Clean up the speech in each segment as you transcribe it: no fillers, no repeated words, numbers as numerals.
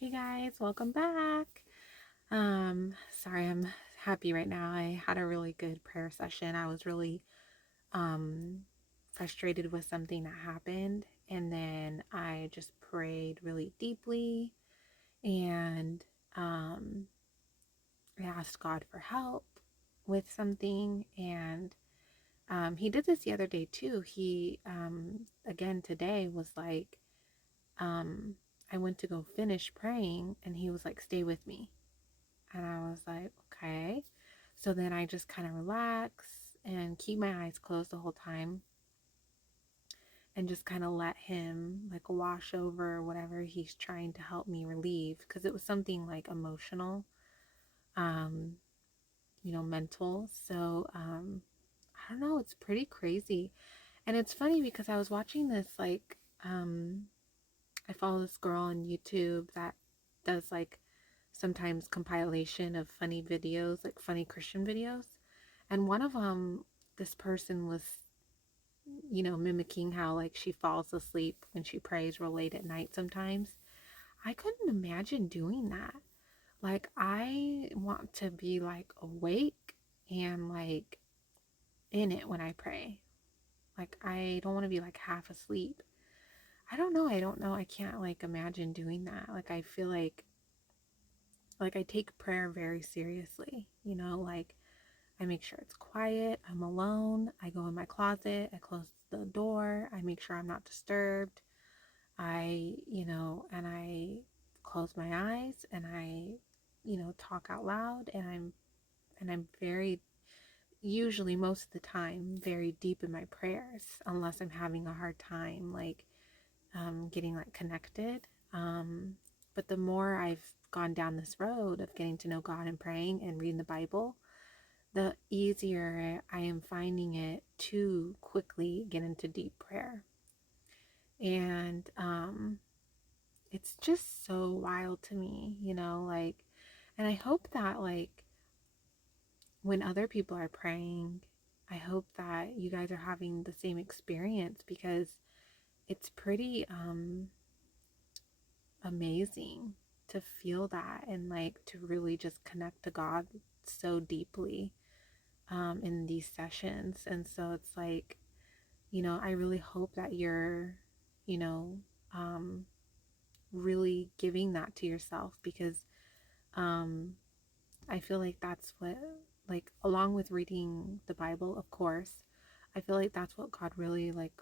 Hey guys, welcome back. Sorry, I'm happy right now. I had a really good prayer session. I was really um frustrated with something that happened, and then I just prayed really deeply and um I asked God for help with something, and he did this the other day too. He again today was like um I went to go finish praying and he was like, "Stay with me." And I was like, okay. So then I just kind of relax and keep my eyes closed the whole time and just kind of let him like wash over whatever he's trying to help me relieve, because it was something like emotional, um, mental. So I don't know, it's pretty crazy. And it's funny because I was watching this I follow this girl on YouTube that does like sometimes compilation of funny videos, like funny Christian videos. And one of them, this person was, mimicking how like she falls asleep when she prays real late at night sometimes. I couldn't imagine doing that. Like, I want to be like awake and like in it when I pray. Like, I don't want to be like half asleep. I don't know. I don't know. I can't like imagine doing that. Like, I feel like I take prayer very seriously, like I make sure it's quiet, I'm alone, I go in my closet, I close the door, I make sure I'm not disturbed. And I close my eyes and I, talk out loud, and I'm very, usually most of the time, very deep in my prayers, unless I'm having a hard time like getting like connected. But the more I've gone down this road of getting to know God and praying and reading the Bible, the easier I am finding it to quickly get into deep prayer. And it's just so wild to me, like, and I hope that, like, when other people are praying, I hope that you guys are having the same experience, because it's pretty amazing to feel that and like to really just connect to God so deeply in these sessions. And so it's like, I really hope that you're, you know, um, really giving that to yourself, because um, I feel like that's what, like, along with reading the Bible, of course, I feel like that's what God really, like,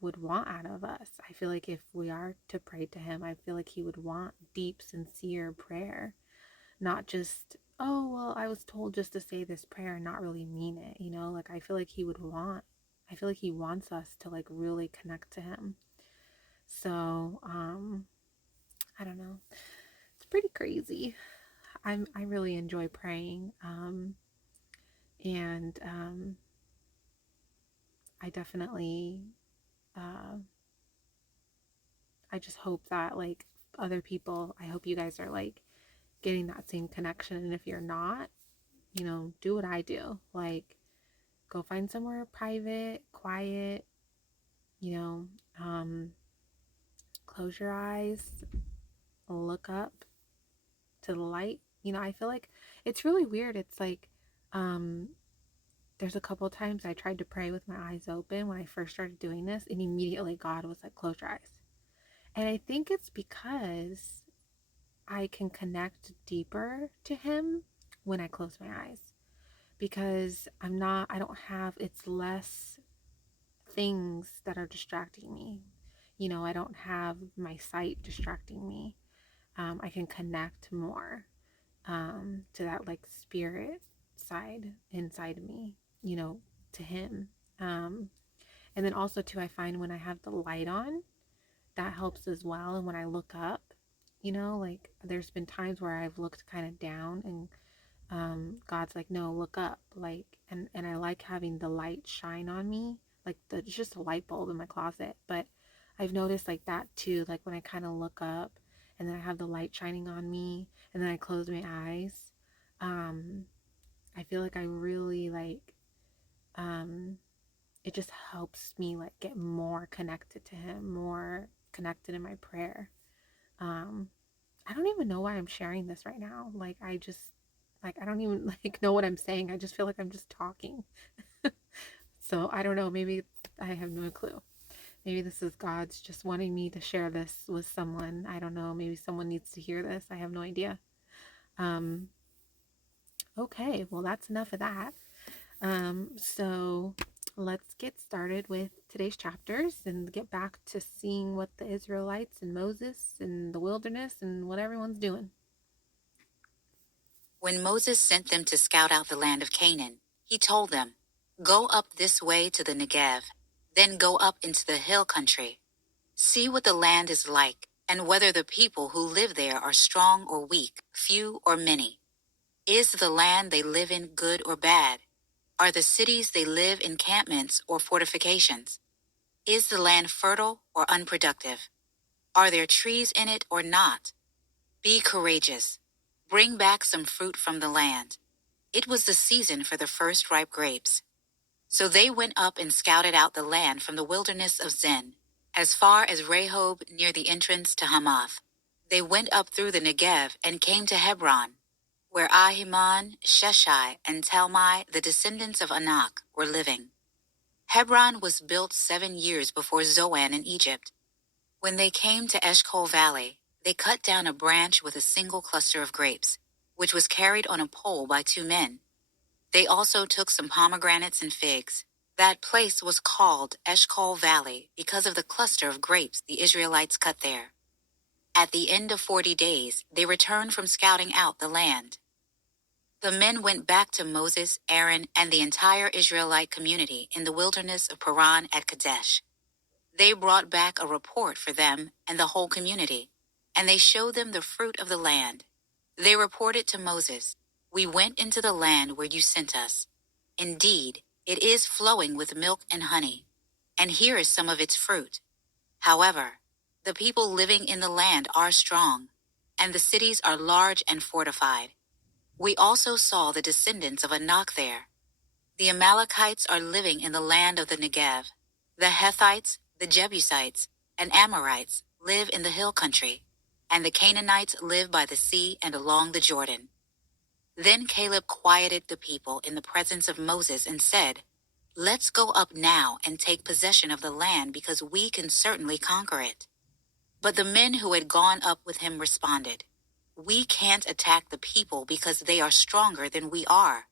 would want out of us. I feel like if we are to pray to Him, I feel like He would want deep, sincere prayer, not just, oh, well, I was told just to say this prayer and not really mean it, Like, I feel like He wants us to, like, really connect to Him. So, I don't know. It's pretty crazy. I really enjoy praying. And I definitely, uh, I just hope that, like, other people, I hope you guys are, like, getting that same connection. And if you're not, do what I do. Like, go find somewhere private, quiet, you know, um, close your eyes, look up to the light. I feel like it's really weird. It's like, um, there's a couple of times I tried to pray with my eyes open when I first started doing this, and immediately God was like, close your eyes. And I think it's because I can connect deeper to Him when I close my eyes, because I don't have, it's less things that are distracting me. I don't have my sight distracting me. I can connect more to that like spirit side inside of me, to Him. Um, and then also, too, I find when I have the light on, that helps as well. And when I look up, like there's been times where I've looked kind of down, and God's like, no, look up. Like, and I like having the light shine on me, like it's just a light bulb in my closet. But I've noticed like that too, like when I kind of look up and then I have the light shining on me and then I close my eyes, um, I feel like I really like, um, it just helps me like get more connected to Him, more connected in my prayer. Um, I don't even know why I'm sharing this right now. Like, I just, like, I don't even like know what I'm saying. I just feel like I'm just talking. So I don't know. Maybe I have no clue. Maybe this is God's just wanting me to share this with someone. I don't know. Maybe someone needs to hear this. I have no idea. Um, okay, well, that's enough of that. So let's get started with today's chapters and get back to seeing what the Israelites and Moses and the wilderness and what everyone's doing. When Moses sent them to scout out the land of Canaan, he told them, "Go up this way to the Negev, then go up into the hill country. See what the land is like, and whether the people who live there are strong or weak, few or many. Is the land they live in good or bad? Are the cities they live encampments or fortifications? Is the land fertile or unproductive? Are there trees in it or not? Be courageous. Bring back some fruit from the land." It was the season for the first ripe grapes. So they went up and scouted out the land from the wilderness of Zin, as far as Rehob near the entrance to Hamath. They went up through the Negev and came to Hebron, where Ahiman, Sheshai, and Talmai, the descendants of Anak, were living. Hebron was built 7 years before Zoan in Egypt. When they came to Eshcol Valley, they cut down a branch with a single cluster of grapes, which was carried on a pole by 2 men. They also took some pomegranates and figs. That place was called Eshcol Valley because of the cluster of grapes the Israelites cut there. At the end of 40 days, they returned from scouting out the land. The men went back to Moses, Aaron, and the entire Israelite community in the wilderness of Paran at Kadesh. They brought back a report for them and the whole community, and they showed them the fruit of the land. They reported to Moses, "We went into the land where you sent us. Indeed, it is flowing with milk and honey, and here is some of its fruit. However, the people living in the land are strong, and the cities are large and fortified. We also saw the descendants of Anak there. The Amalekites are living in the land of the Negev. The Hethites, the Jebusites, and Amorites live in the hill country, and the Canaanites live by the sea and along the Jordan." Then Caleb quieted the people in the presence of Moses and said, "Let's go up now and take possession of the land because we can certainly conquer it." But the men who had gone up with him responded, "We can't attack the people because they are stronger than we are."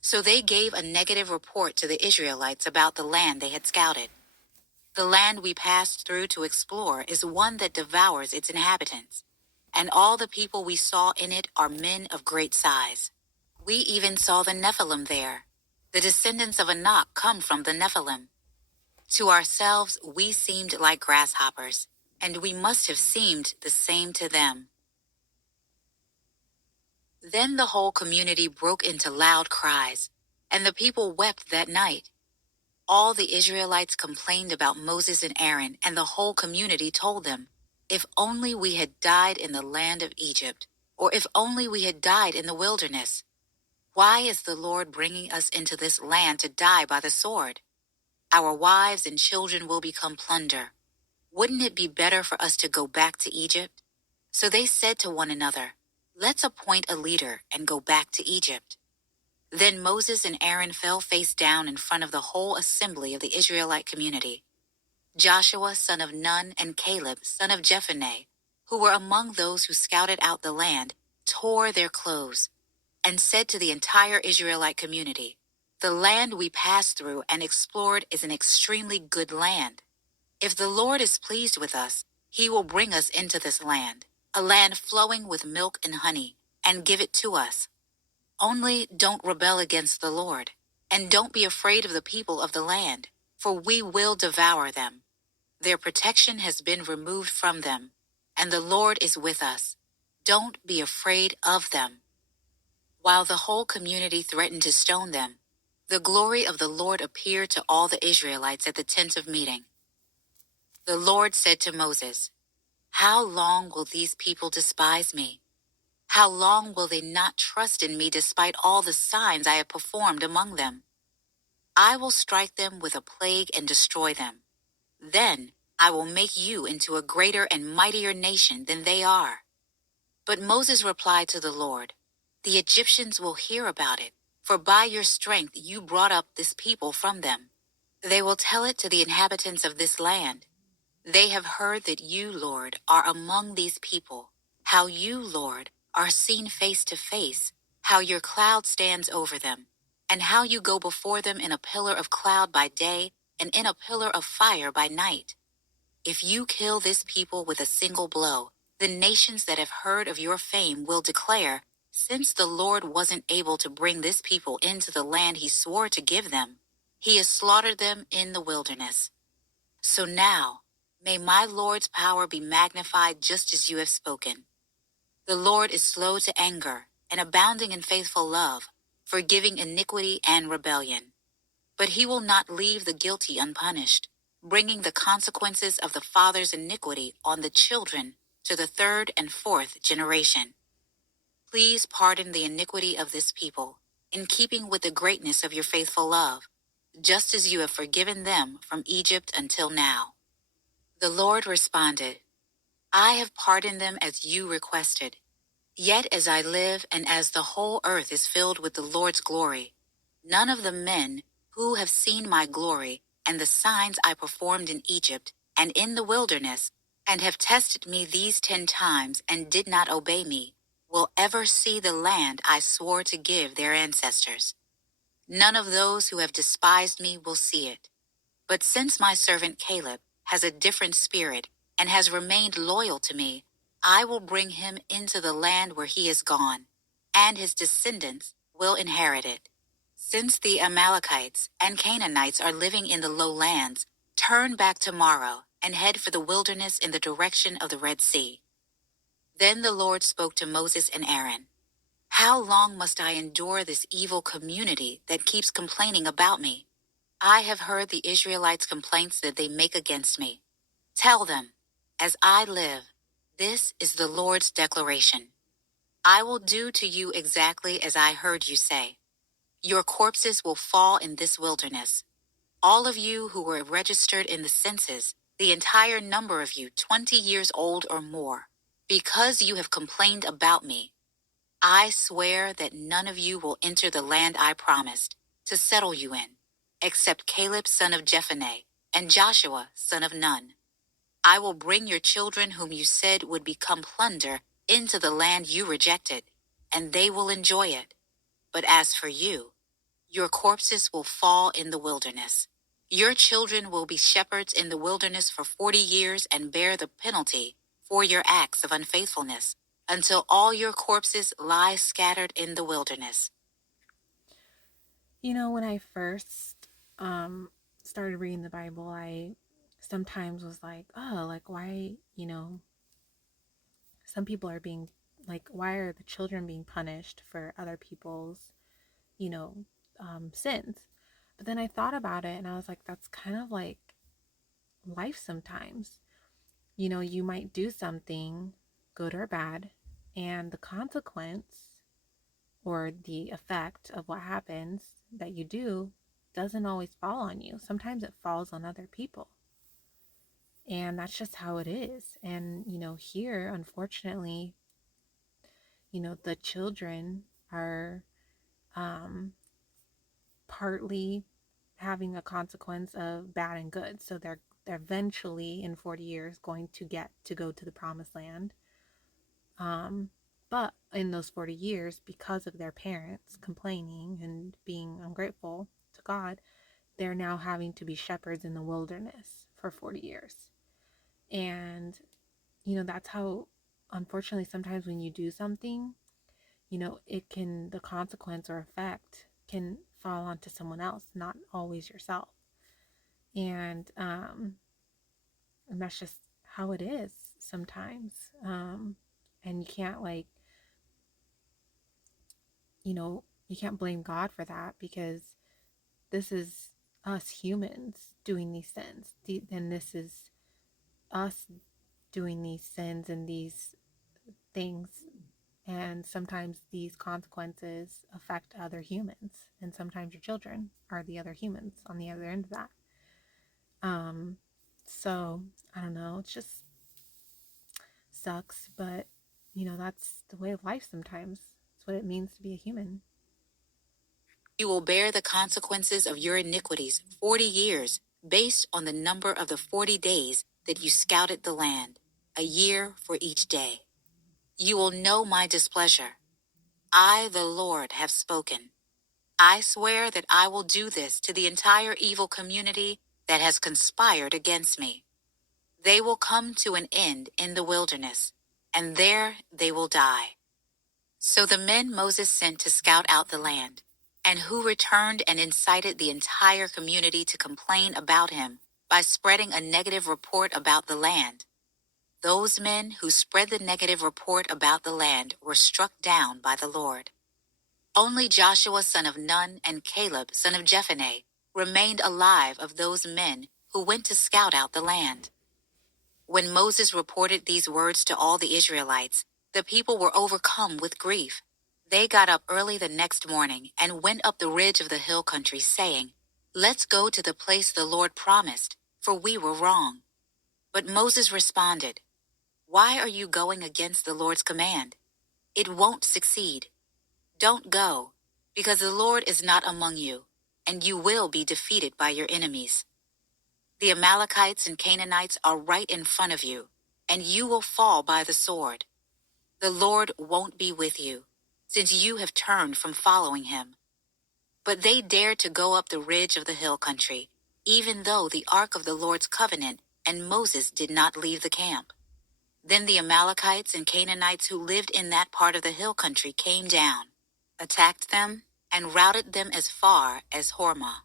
So they gave a negative report to the Israelites about the land they had scouted. "The land we passed through to explore is one that devours its inhabitants, and all the people we saw in it are men of great size. We even saw the Nephilim there. The descendants of Anak come from the Nephilim. To ourselves we seemed like grasshoppers, and we must have seemed the same to them." Then the whole community broke into loud cries, and the people wept that night. All the Israelites complained about Moses and Aaron, and the whole community told them, "If only we had died in the land of Egypt, or if only we had died in the wilderness. Why is the Lord bringing us into this land to die by the sword? Our wives and children will become plunder. Wouldn't it be better for us to go back to Egypt?" So they said to one another, "Let's appoint a leader and go back to Egypt." Then Moses and Aaron fell face down in front of the whole assembly of the Israelite community. Joshua, son of Nun, and Caleb, son of Jephunneh, who were among those who scouted out the land, tore their clothes and said to the entire Israelite community, "The land we passed through and explored is an extremely good land. If the Lord is pleased with us, he will bring us into this land, a land flowing with milk and honey, and give it to us. Only don't rebel against the Lord, and don't be afraid of the people of the land, for we will devour them. Their protection has been removed from them, and the Lord is with us. Don't be afraid of them." While the whole community threatened to stone them, the glory of the Lord appeared to all the Israelites at the tent of meeting. The Lord said to Moses, "How long will these people despise me? How long will they not trust in me despite all the signs I have performed among them? I will strike them with a plague and destroy them. Then I will make you into a greater and mightier nation than they are." But Moses replied to the Lord, "The Egyptians will hear about it, for by your strength you brought up this people from them. They will tell it to the inhabitants of this land. They have heard that you, Lord, are among these people, how you, Lord, are seen face to face, how your cloud stands over them, and how you go before them in a pillar of cloud by day and in a pillar of fire by night. If you kill this people with a single blow, the nations that have heard of your fame will declare, since the Lord wasn't able to bring this people into the land he swore to give them, he has slaughtered them in the wilderness. So now, may my Lord's power be magnified just as you have spoken. The Lord is slow to anger and abounding in faithful love, forgiving iniquity and rebellion. But he will not leave the guilty unpunished, bringing the consequences of the father's iniquity on the children to the third and fourth generation. Please pardon the iniquity of this people, in keeping with the greatness of your faithful love, just as you have forgiven them from Egypt until now." The Lord responded, "I have pardoned them as you requested. Yet as I live and as the whole earth is filled with the Lord's glory, none of the men who have seen my glory and the signs I performed in Egypt and in the wilderness, and have tested me these 10 times and did not obey me, will ever see the land I swore to give their ancestors. None of those who have despised me will see it. But since my servant Caleb has a different spirit and has remained loyal to me, I will bring him into the land where he has gone, and his descendants will inherit it. Since the Amalekites and Canaanites are living in the lowlands, turn back tomorrow and head for the wilderness in the direction of the Red Sea." Then the Lord spoke to Moses and Aaron, "How long must I endure this evil community that keeps complaining about me? I have heard the Israelites' complaints that they make against me. Tell them, as I live, this is the Lord's declaration. I will do to you exactly as I heard you say. Your corpses will fall in this wilderness. All of you who were registered in the census, the entire number of you 20 years old or more, because you have complained about me. I swear that none of you will enter the land I promised to settle you in, except Caleb son of Jephunneh and Joshua son of Nun. I will bring your children whom you said would become plunder into the land you rejected, and they will enjoy it. But as for you, your corpses will fall in the wilderness. Your children will be shepherds in the wilderness for 40 years and bear the penalty for your acts of unfaithfulness, until all your corpses lie scattered in the wilderness." You know, when I first started reading the Bible, I sometimes was like, oh, like why, some people are being like, why are the children being punished for other people's, you know, sins? But then I thought about it and I was like, that's kind of like life sometimes. You might do something good or bad, and the consequence or the effect of what happens that you do doesn't always fall on you. Sometimes it falls on other people. And that's just how it is. And, here, unfortunately, the children are partly having a consequence of bad and good. So they're eventually in 40 years going to get to go to the promised land. But in those 40 years, because of their parents complaining and being ungrateful to God, they're now having to be shepherds in the wilderness for 40 years. And, that's how, unfortunately, sometimes when you do something, the consequence or effect can fall onto someone else, not always yourself. And that's just how it is sometimes. And you can't you can't blame God for that, because this is us humans doing these sins. And this is us doing these sins and these things. And sometimes these consequences affect other humans. And sometimes your children are the other humans on the other end of that. So I don't know. It just sucks. But that's the way of life sometimes. It's what it means to be a human. You will bear the consequences of your iniquities 40 years, based on the number of the 40 days that you scouted the land, a year for each day. You will know my displeasure. I, the Lord, have spoken. I swear that I will do this to the entire evil community that has conspired against me. They will come to an end in the wilderness, and there they will die. So the men Moses sent to scout out the land, and who returned and incited the entire community to complain about him by spreading a negative report about the land, those men who spread the negative report about the land were struck down by the Lord. Only Joshua son of Nun and Caleb son of Jephunneh remained alive of those men who went to scout out the land. When Moses reported these words to all the Israelites, the people were overcome with grief. They got up early the next morning and went up the ridge of the hill country, saying, "Let's go to the place the Lord promised, for we were wrong." But Moses responded, "Why are you going against the Lord's command? It won't succeed. Don't go, because the Lord is not among you, and you will be defeated by your enemies. The Amalekites and Canaanites are right in front of you, and you will fall by the sword. The Lord won't be with you, since you have turned from following him." But they dared to go up the ridge of the hill country, even though the ark of the Lord's covenant and Moses did not leave the camp. Then the Amalekites and Canaanites who lived in that part of the hill country came down, attacked them, and routed them as far as Hormah.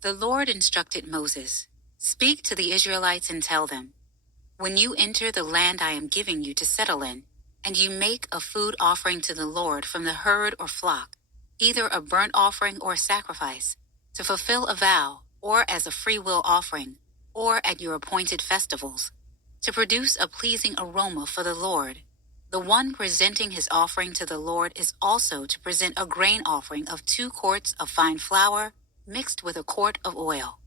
The Lord instructed Moses, "Speak to the Israelites and tell them, when you enter the land I am giving you to settle in, and you make a food offering to the Lord from the herd or flock, either a burnt offering or a sacrifice, to fulfill a vow, or as a freewill offering, or at your appointed festivals, to produce a pleasing aroma for the Lord. The one presenting his offering to the Lord is also to present a grain offering of 2 quarts of fine flour mixed with a quart of oil.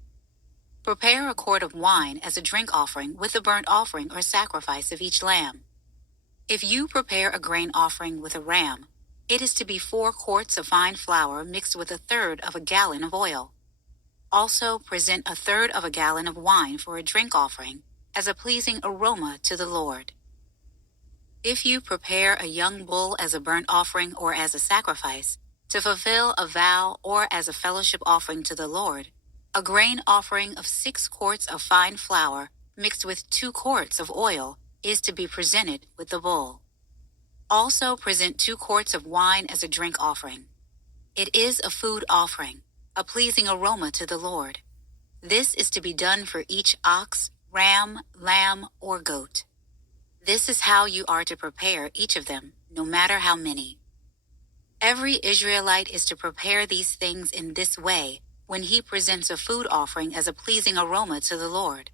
Prepare a quart of wine as a drink offering with the burnt offering or sacrifice of each lamb. If you prepare a grain offering with a ram, it is to be 4 quarts of fine flour mixed with 1/3 of a gallon of oil. Also present 1/3 of a gallon of wine for a drink offering as a pleasing aroma to the Lord. If you prepare a young bull as a burnt offering or as a sacrifice, to fulfill a vow or as a fellowship offering to the Lord, a grain offering of 6 quarts of fine flour mixed with 2 quarts of oil is to be presented with the bull. Also present 2 quarts of wine as a drink offering. It is a food offering, a pleasing aroma to the Lord. This is to be done for each ox, ram, lamb, or goat. This is how you are to prepare each of them, no matter how many. Every Israelite is to prepare these things in this way when he presents a food offering as a pleasing aroma to the Lord.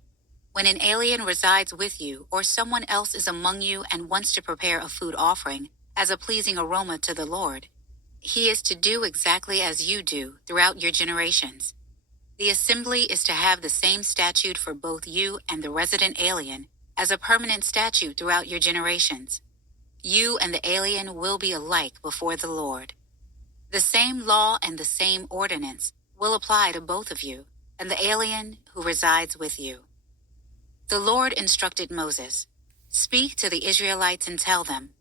When an alien resides with you or someone else is among you and wants to prepare a food offering as a pleasing aroma to the Lord, he is to do exactly as you do throughout your generations. The assembly is to have the same statute for both you and the resident alien as a permanent statute throughout your generations. You and the alien will be alike before the Lord. The same law and the same ordinance will apply to both of you and the alien who resides with you. The Lord instructed Moses, "Speak to the Israelites and tell them,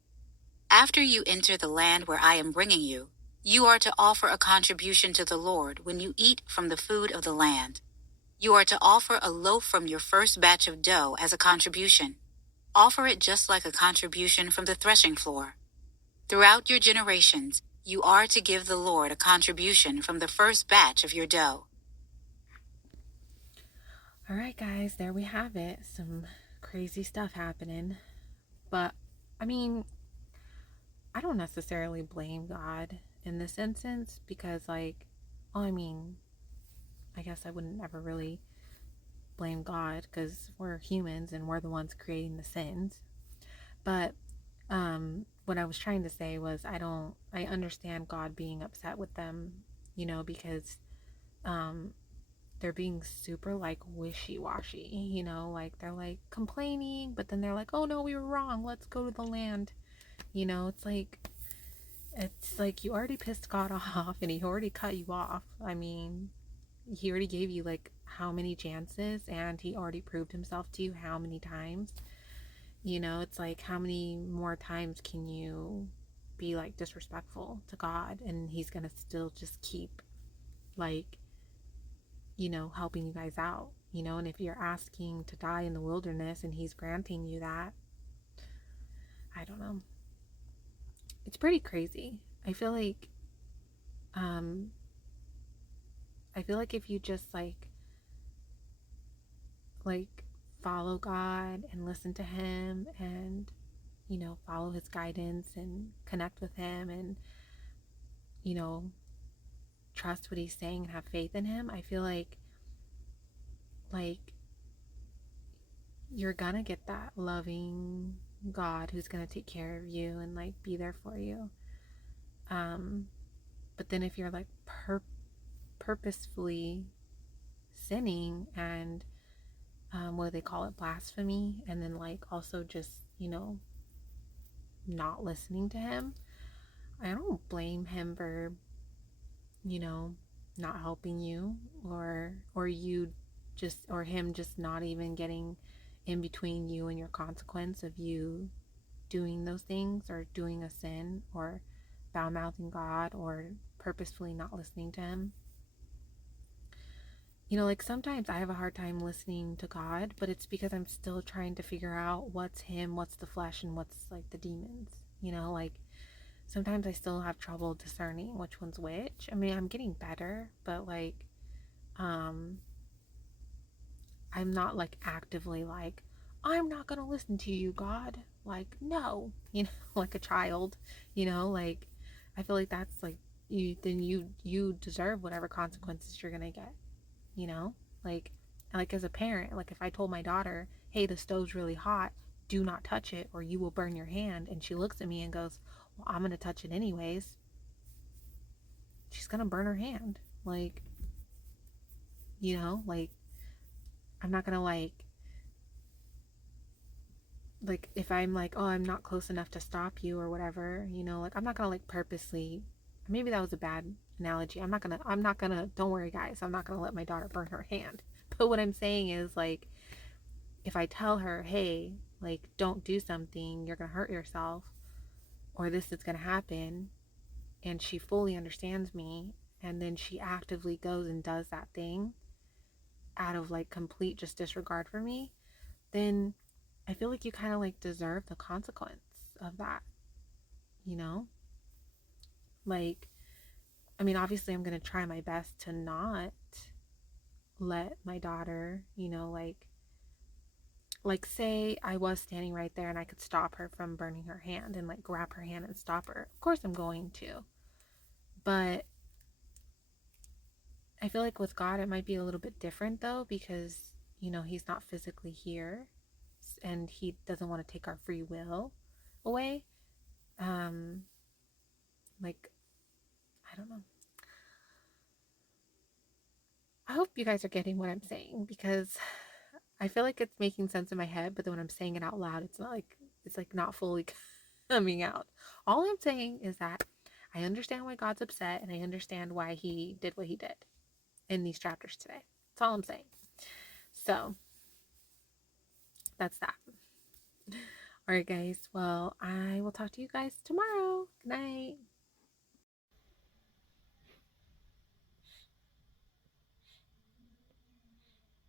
after you enter the land where I am bringing you, you are to offer a contribution to the Lord when you eat from the food of the land. You are to offer a loaf from your first batch of dough as a contribution. Offer it just like a contribution from the threshing floor. Throughout your generations, you are to give the Lord a contribution from the first batch of your dough." All right, guys, there we have it. Some crazy stuff happening. But, I mean, I don't necessarily blame God in this instance because, like, well, I mean, I guess I wouldn't ever really blame God because we're humans and we're the ones creating the sins. But what I was trying to say was I understand God being upset with them, because they're being super like wishy-washy, you know, like they're like complaining, but then they're like, oh no, we were wrong, let's go to the land. You know, it's like you already pissed God off and he already cut you off. I mean, he already gave you like how many chances and he already proved himself to you how many times. You know, it's like how many more times can you be like disrespectful to God and he's gonna still just keep like, you know, helping you guys out, you know. And if you're asking to die in the wilderness and he's granting you that, I don't know. It's pretty crazy. I feel like um I feel like if you just like follow God and listen to him and you know, follow his guidance and connect with him and you know, trust what he's saying and have faith in him, I feel like you're gonna get that loving God who's gonna take care of you and like be there for you. Um, but then if you're like purposefully sinning and what do they call it, blasphemy, and then like also just you know not listening to him, I don't blame him for you know not helping you or you just or him just not even getting in between you and your consequence of you doing those things or doing a sin or foul mouthing God or purposefully not listening to him. You know, like sometimes I have a hard time listening to God, but it's because I'm still trying to figure out what's him, what's the flesh, and what's like the demons. You know, like sometimes I still have trouble discerning which one's which. I mean, I'm getting better, but like, um, I'm not like actively like, I'm not gonna listen to you, God. Like, no, you know, like a child, you know, like I feel like that's like you deserve whatever consequences you're gonna get, you know? Like as a parent, like if I told my daughter, hey, the stove's really hot, do not touch it or you will burn your hand, and she looks at me and goes, well, I'm gonna touch it anyways, she's gonna burn her hand. Like, you know, like I'm not gonna like if I'm like, oh, I'm not close enough to stop you or whatever, you know, like I'm not gonna like purposely, maybe that was a bad analogy. I'm not gonna don't worry guys, I'm not gonna let my daughter burn her hand. But what I'm saying is like if I tell her, hey, like don't do something, you're gonna hurt yourself, or this is gonna happen, and she fully understands me, and then she actively goes and does that thing out of like complete just disregard for me, then I feel like you kind of like deserve the consequence of that, you know? Like, I mean, obviously, I'm going to try my best to not let my daughter, you know, like say I was standing right there and I could stop her from burning her hand and like grab her hand and stop her. Of course, I'm going to. But I feel like with God, it might be a little bit different though, because, you know, he's not physically here and he doesn't want to take our free will away. Um, like, I don't know. I hope you guys are getting what I'm saying because I feel like it's making sense in my head, but then when I'm saying it out loud, it's like not fully coming out. All I'm saying is that I understand why God's upset and I understand why he did what he did in these chapters today. That's all I'm saying. So that's that. All right, guys. Well, I will talk to you guys tomorrow. Good night.